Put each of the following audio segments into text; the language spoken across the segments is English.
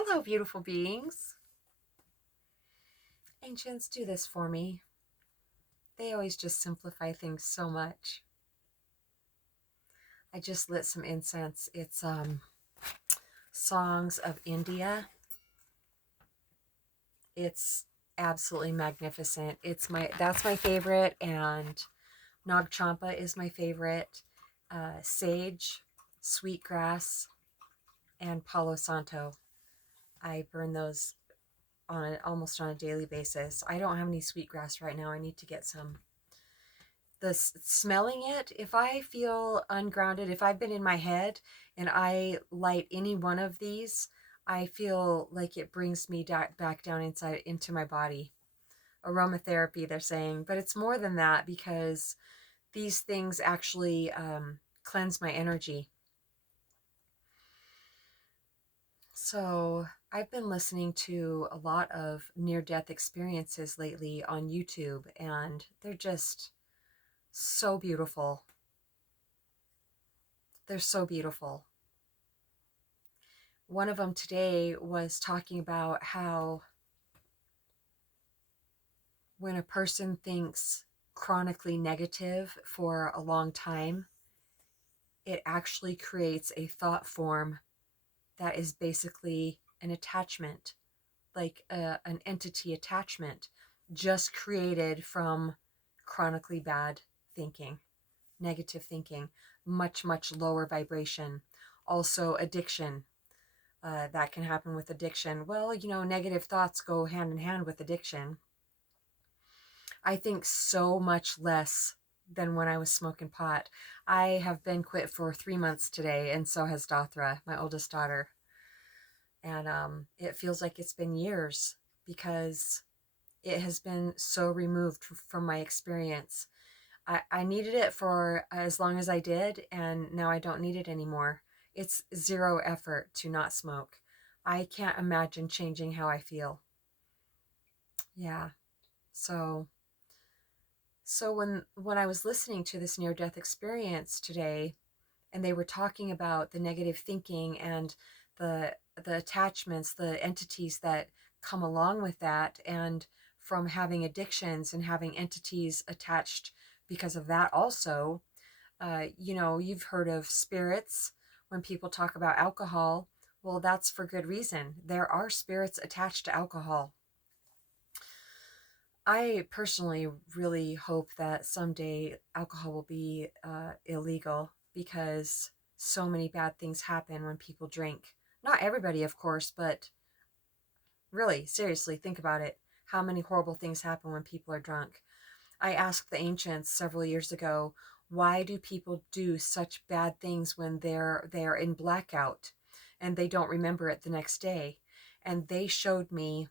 Hello, beautiful beings. Ancients, do this for me. They always just simplify things so much. I just lit some incense. It's Songs of India. It's absolutely magnificent. That's my favorite, and Nag Champa is my favorite. Sage, sweetgrass, and Palo Santo. I burn those almost on a daily basis. I don't have any sweetgrass right now. I need to get some. The smelling it, if I feel ungrounded, if I've been in my head and I light any one of these, I feel like it brings me back down inside into my body. Aromatherapy, they're saying, but it's more than that because these things actually cleanse my energy. So I've been listening to a lot of near-death experiences lately on YouTube, and they're just so beautiful. They're so beautiful. One of them today was talking about how when a person thinks chronically negative for a long time, it actually creates a thought form that is basically an attachment, like an entity attachment, just created from chronically bad thinking, negative thinking, much, much lower vibration. Also, addiction. That can happen with addiction. Well, negative thoughts go hand in hand with addiction. I think so much less than when I was smoking pot. I have been quit for 3 months today, and so has Dothra, my oldest daughter. And it feels like it's been years because it has been so removed from my experience. I needed it for as long as I did, and now I don't need it anymore. It's zero effort to not smoke. I can't imagine changing how I feel. Yeah. So when I was listening to this near death experience today, and they were talking about the negative thinking and the attachments, the entities that come along with that, and from having addictions and having entities attached because of that also. You've heard of spirits when people talk about alcohol. Well, that's for good reason. There are spirits attached to alcohol. I personally really hope that someday alcohol will be illegal because so many bad things happen when people drink. Not everybody, of course, but really, seriously, think about it. How many horrible things happen when people are drunk? I asked the ancients several years ago, why do people do such bad things when they're in blackout and they don't remember it the next day? And they showed me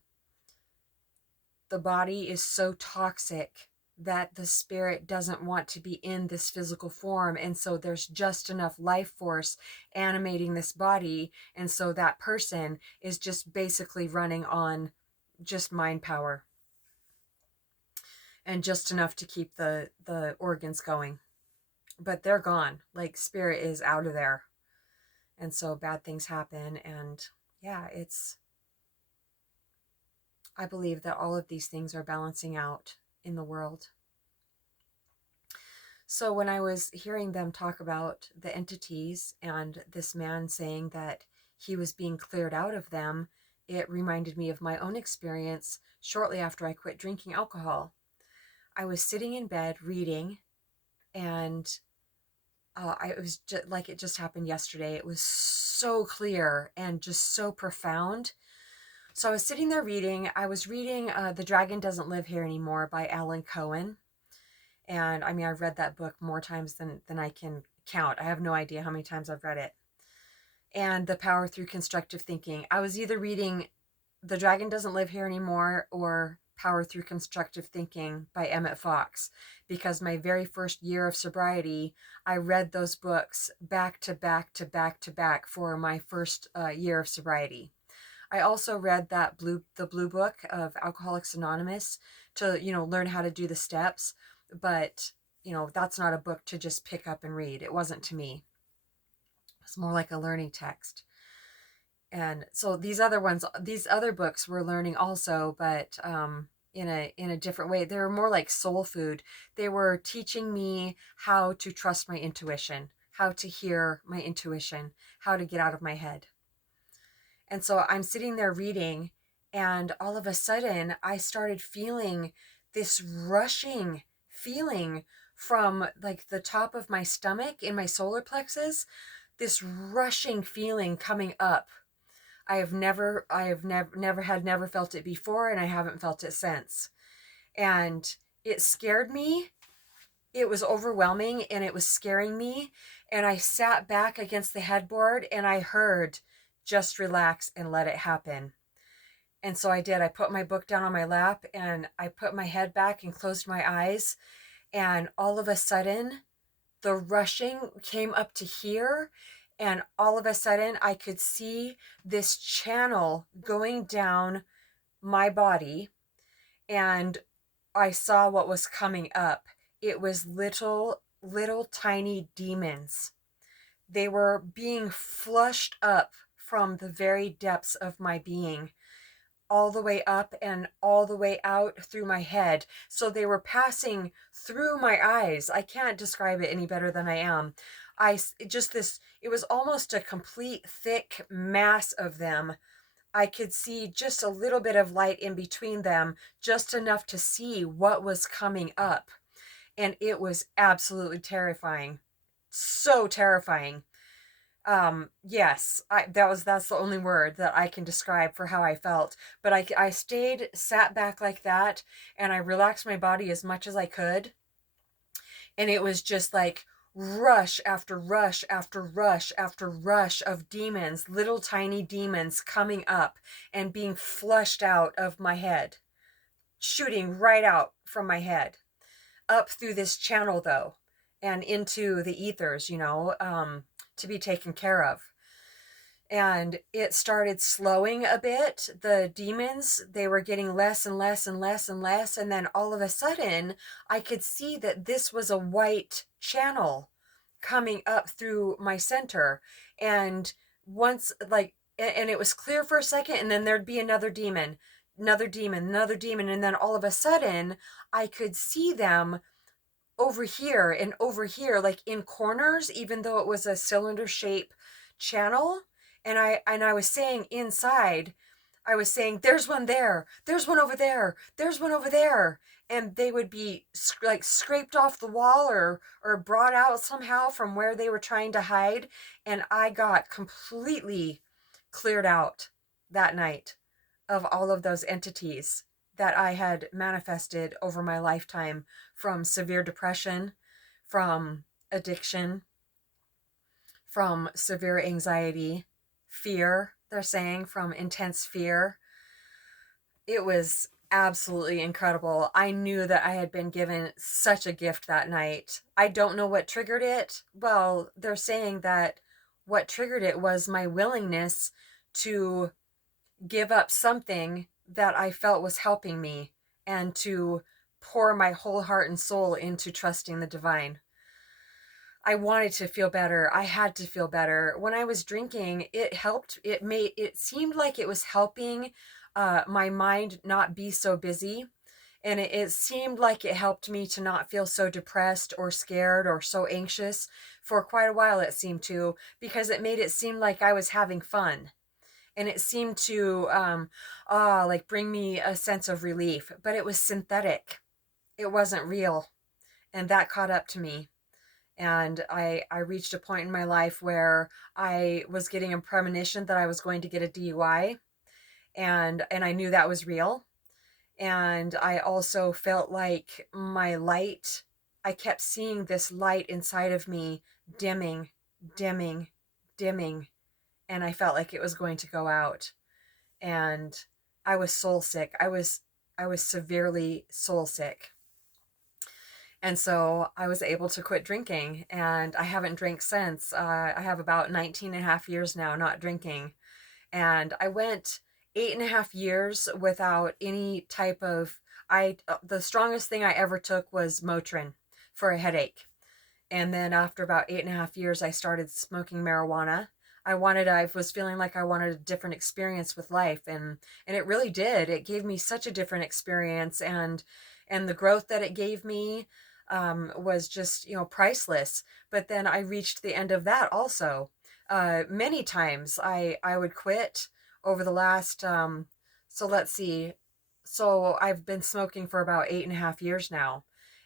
the body is so toxic that the spirit doesn't want to be in this physical form, and so there's just enough life force animating this body, and so that person is just basically running on just mind power and just enough to keep the organs going, but they're gone, like spirit is out of there, and so bad things happen. And yeah, I believe that all of these things are balancing out in the world. So when I was hearing them talk about the entities and this man saying that he was being cleared out of them, it reminded me of my own experience shortly after I quit drinking alcohol. I was sitting in bed reading, and it was just like it just happened yesterday. It was so clear and just so profound. So I was sitting there reading. I was reading The Dragon Doesn't Live Here Anymore by Alan Cohen. And I mean, I've read that book more times than I can count. I have no idea how many times I've read it. And The Power Through Constructive Thinking. I was either reading The Dragon Doesn't Live Here Anymore or Power Through Constructive Thinking by Emmett Fox, because my very first year of sobriety, I read those books back to back to back to back for my first year of sobriety. I also read the blue book of Alcoholics Anonymous to, learn how to do the steps, but that's not a book to just pick up and read. It wasn't to me. It's more like a learning text. And so these other ones, these other books were learning also, but in a different way. They were more like soul food. They were teaching me how to trust my intuition, how to hear my intuition, how to get out of my head. And so I'm sitting there reading, and all of a sudden I started feeling this rushing feeling from like the top of my stomach in my solar plexus, this rushing feeling coming up. I have never felt it before, and I haven't felt it since. And it scared me. It was overwhelming and it was scaring me. And I sat back against the headboard and I heard, just relax and let it happen. And so I did. I put my book down on my lap and I put my head back and closed my eyes. And all of a sudden, the rushing came up to here. And all of a sudden, I could see this channel going down my body. And I saw what was coming up. It was little tiny demons. They were being flushed up from the very depths of my being, all the way up and all the way out through my head. So they were passing through my eyes. I can't describe it any better than I am. It was almost a complete thick mass of them. I could see just a little bit of light in between them, just enough to see what was coming up. And it was absolutely terrifying. So terrifying. Yes, that's the only word that I can describe for how I felt. But I stayed sat back like that, and I relaxed my body as much as I could. And it was just like rush after rush after rush after rush of demons, little tiny demons coming up and being flushed out of my head, shooting right out from my head, up through this channel though, and into the ethers, to be taken care of. And it started slowing a bit. The demons, they were getting less and less and less and less. And then all of a sudden, I could see that this was a white channel coming up through my center. And once, like, and it was clear for a second, and then there'd be another demon, another demon, another demon. And then all of a sudden, I could see them over here and over here, like in corners, even though it was a cylinder shape channel. And I was saying inside, I was saying, there's one there, there's one over there, there's one over there. And they would be like scraped off the wall or brought out somehow from where they were trying to hide. And I got completely cleared out that night of all of those entities that I had manifested over my lifetime, from severe depression, from addiction, from severe anxiety, fear, they're saying, from intense fear. It was absolutely incredible. I knew that I had been given such a gift that night. I don't know what triggered it. Well, they're saying that what triggered it was my willingness to give up something that I felt was helping me, and to pour my whole heart and soul into trusting the divine. I wanted to feel better. I had to feel better. When I was drinking, it helped. It seemed like it was helping my mind not be so busy. And it seemed like it helped me to not feel so depressed or scared or so anxious for quite a while, it seemed to, because it made it seem like I was having fun. And it seemed to like bring me a sense of relief, but it was synthetic. It wasn't real. And that caught up to me. And I reached a point in my life where I was getting a premonition that I was going to get a DUI, and I knew that was real. And I also felt like my light, I kept seeing this light inside of me dimming, dimming, dimming, and I felt like it was going to go out. And I was soul sick. I was severely soul sick. And so I was able to quit drinking, and I haven't drank since. I have about 19 and a half years now not drinking. And I went 8.5 years without any type of, the strongest thing I ever took was Motrin for a headache. And then after about 8.5 years, I started smoking marijuana. I was feeling like I wanted a different experience with life, and it really did. It gave me such a different experience, and the growth that it gave me was just, priceless. But then I reached the end of that also. Many times I would quit over the last, so let's see. So I've been smoking for about 8.5 years now,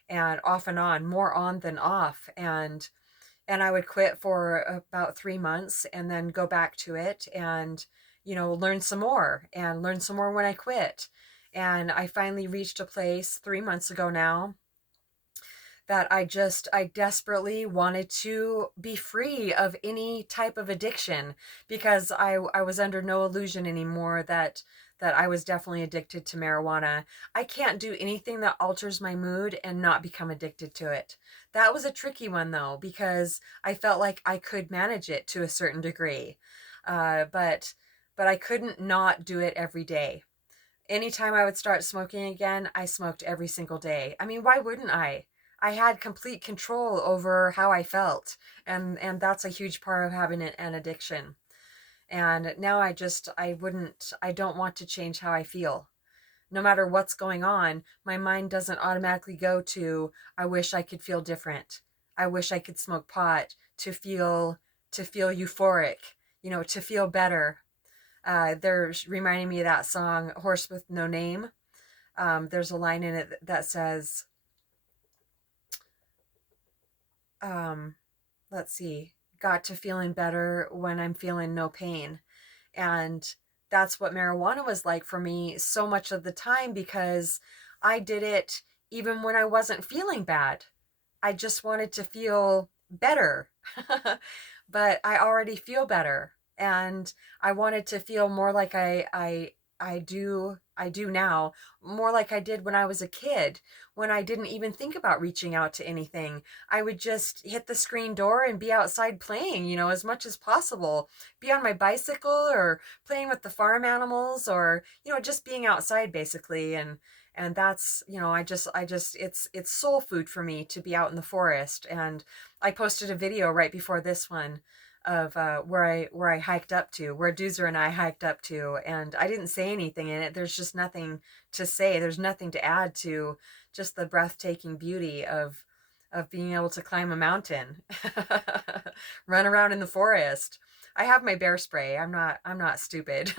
and off and on, more on than off. And I would quit for about 3 months and then go back to it and, learn some more when I quit. And I finally reached a place 3 months ago now that I desperately wanted to be free of any type of addiction, because I was under no illusion anymore that I was definitely addicted to marijuana. I can't do anything that alters my mood and not become addicted to it. That was a tricky one though, because I felt like I could manage it to a certain degree. But I couldn't not do it every day. Anytime I would start smoking again, I smoked every single day. I mean, why wouldn't I? I had complete control over how I felt, and that's a huge part of having an addiction. And now I don't want to change how I feel. No matter what's going on, my mind doesn't automatically go to, I wish I could feel different. I wish I could smoke pot to feel euphoric, to feel better. There's reminding me of that song Horse with No Name. There's a line in it that says, um, let's see, got to feeling better when I'm feeling no pain. And that's what marijuana was like for me so much of the time, because I did it even when I wasn't feeling bad. I just wanted to feel better. But I already feel better. And I wanted to feel more like I do now, more like I did when I was a kid, when I didn't even think about reaching out to anything. I would just hit the screen door and be outside playing, as much as possible. Be on my bicycle or playing with the farm animals, or, just being outside basically. And that's, I just it's soul food for me to be out in the forest. And I posted a video right before this one of where I hiked up to, where Doozer and I hiked up to, and I didn't say anything in it. There's just nothing to say. There's nothing to add to just the breathtaking beauty of being able to climb a mountain, run around in the forest. I have my bear spray. I'm not stupid.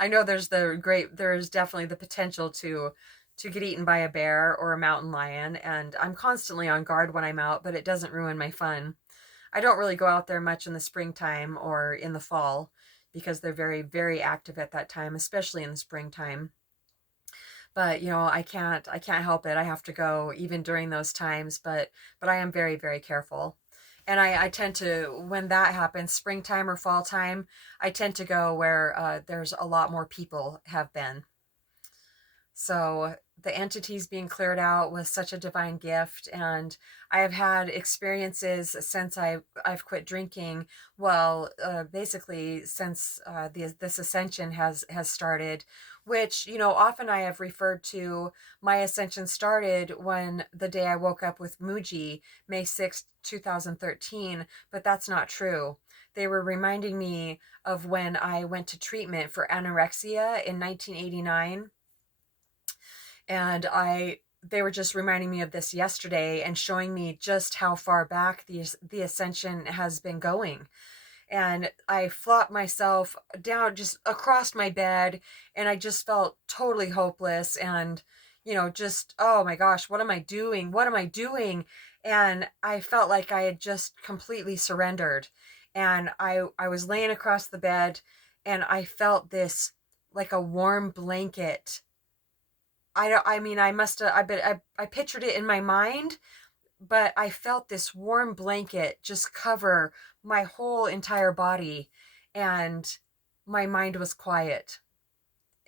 I know there's definitely the potential to get eaten by a bear or a mountain lion, and I'm constantly on guard when I'm out, but it doesn't ruin my fun. I don't really go out there much in the springtime or in the fall, because they're very, very active at that time, especially in the springtime. But I can't help it. I have to go even during those times, but I am very, very careful. And I tend to, when that happens, springtime or fall time, I tend to go where there's a lot more people have been. So the entities being cleared out was such a divine gift, and I have had experiences since I've quit drinking. Well, basically since this ascension has started, which, often I have referred to my ascension started when the day I woke up with Muji, May 6th, 2013, but that's not true. They were reminding me of when I went to treatment for anorexia in 1989, and they were just reminding me of this yesterday and showing me just how far back the ascension has been going. And I flopped myself down just across my bed, and I just felt totally hopeless, and just, oh my gosh, what am I doing, what am I doing? And I felt like I had just completely surrendered. And I was laying across the bed, and I felt this, like a warm blanket. I mean, I must have, I pictured it in my mind, but I felt this warm blanket just cover my whole entire body, and my mind was quiet.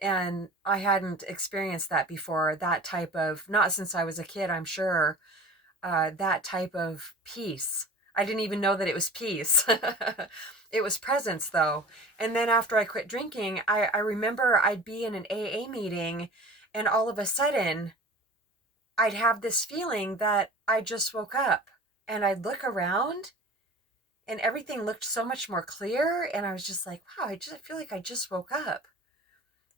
And I hadn't experienced that before, that type of, not since I was a kid, I'm sure, that type of peace. I didn't even know that it was peace. It was presence though. And then after I quit drinking, I remember I'd be in an AA meeting, and all of a sudden I'd have this feeling that I just woke up, and I'd look around, and everything looked so much more clear. And I was just like, wow, I feel like I just woke up.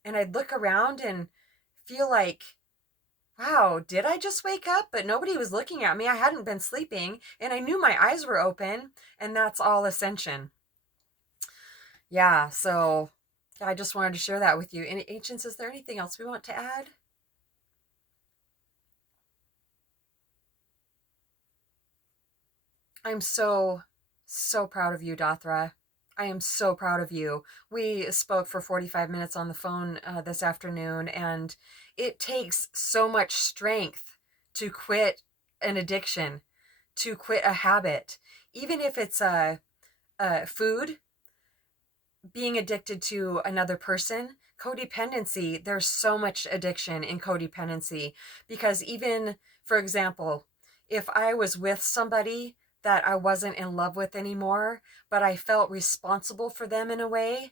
And I'd look around and feel like, wow, did I just wake up? But nobody was looking at me. I hadn't been sleeping, and I knew my eyes were open, and that's all ascension. Yeah, so I just wanted to share that with you. And Ancients, is there anything else we want to add? I'm so, so proud of you, Dathra. I am so proud of you. We spoke for 45 minutes on the phone this afternoon, and it takes so much strength to quit an addiction, to quit a habit, even if it's food, being addicted to another person. Codependency, there's so much addiction in codependency, because even, for example, if I was with somebody that I wasn't in love with anymore, but I felt responsible for them in a way,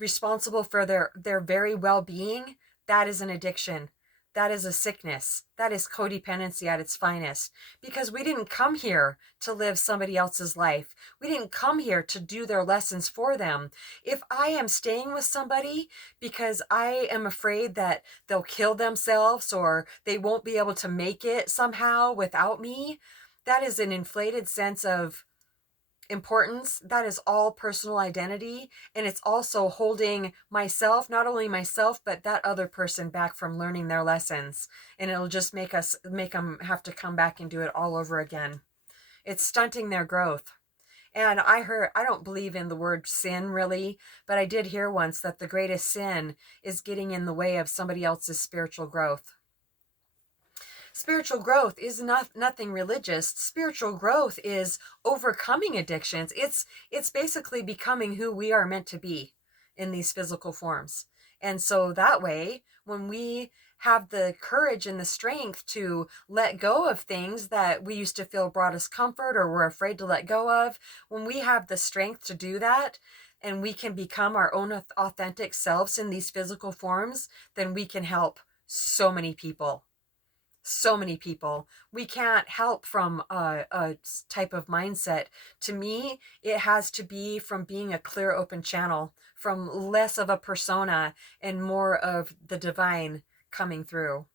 responsible for their very well-being, that is an addiction. That is a sickness. That is codependency at its finest, because we didn't come here to live somebody else's life. We didn't come here to do their lessons for them. If I am staying with somebody because I am afraid that they'll kill themselves or they won't be able to make it somehow without me, that is an inflated sense of importance. That is all personal identity. And it's also holding myself, not only myself, but that other person back from learning their lessons. And it'll just make them have to come back and do it all over again. It's stunting their growth. And I don't believe in the word sin really, but I did hear once that the greatest sin is getting in the way of somebody else's spiritual growth. Spiritual growth is nothing religious. Spiritual growth is overcoming addictions. It's basically becoming who we are meant to be in these physical forms. And so that way, when we have the courage and the strength to let go of things that we used to feel brought us comfort or we're afraid to let go of, when we have the strength to do that, and we can become our own authentic selves in these physical forms, then we can help so many people. So many people. We can't help from a type of mindset. To me, it has to be from being a clear, open channel, from less of a persona and more of the divine coming through.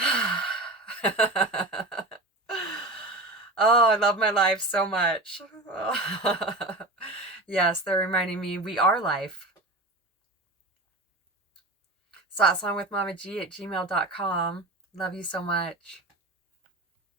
Oh, I love my life so much. Yes, they're reminding me we are life. satsangwithmamaG@gmail.com. Love you so much.